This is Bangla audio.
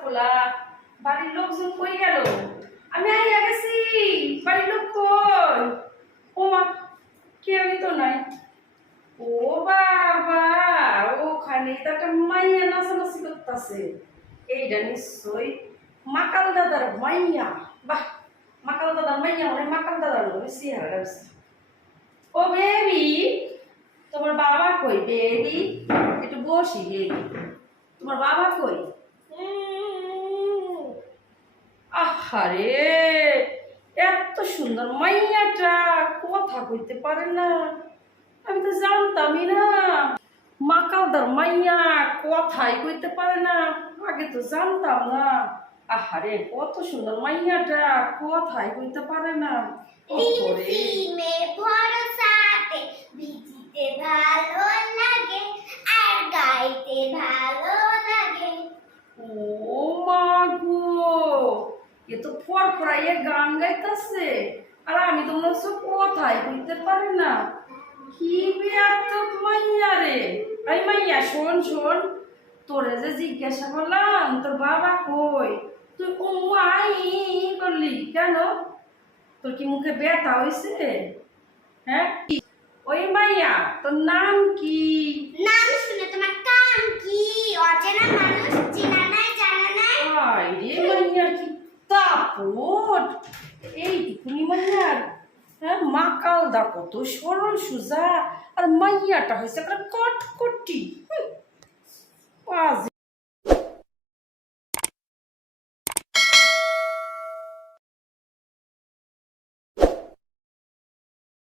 খোলা, বাড়ির লোকজন কই গেল? আমি আইয়া গেছি, বাড়ির লোক কই? ও মা কেউই তো নাই। ও বাবা ওখানে তো মাইয়া নাচানাচি করতেছে। এইটা নিশ্চয় মাকাল দাদার মাইয়া। বাহ, মাকাল দাদার মাইয়া মানে মাকাল দাদার চেহারা বেশি ও বেবি, তোমার বাবা কই? বেবি, একটু বসি বেবি তোমার বাবা কই আহারে, এত সুন্দর মাইয়াটা কথা কইতে পারে না। আমি তো জানতামই না। মাকালদার মাইয়া কথাই কইতে পারে না। আগে তো জানতাম না। আহারে, কত সুন্দর মাইয়াটা কথাই কইতে পারে না। ভালো লাগে, আর গাইতে ভালো লাগে। ও এ তো ফরফরাইয়ে গান গাইতেছে। আর আমি তো মনে হচ্ছে কথাই কইতে পারি না। কি বিয়ার তো মাইয়া রে। এই মাইয়া শোন শোন। তোরে যে জিজ্ঞাসা করলাম তোর বাবা কই? তুই ও আই করলি কেন? তোর কি মুখে ব্যথা হইছে? হ্যাঁ? ওই মাইয়া তোর নাম কি? নাম শুনে তোমার কান কি? অচেনা মানুষ চেনা নাই জানা নাই। আয় রে মাইয়ার কি তাপট এইটুকুনি মাইয়ার হ্যাঁ মাকালদা কত সরল সুজা আর মাইয়াটা হয়েছে একটা কটকটি।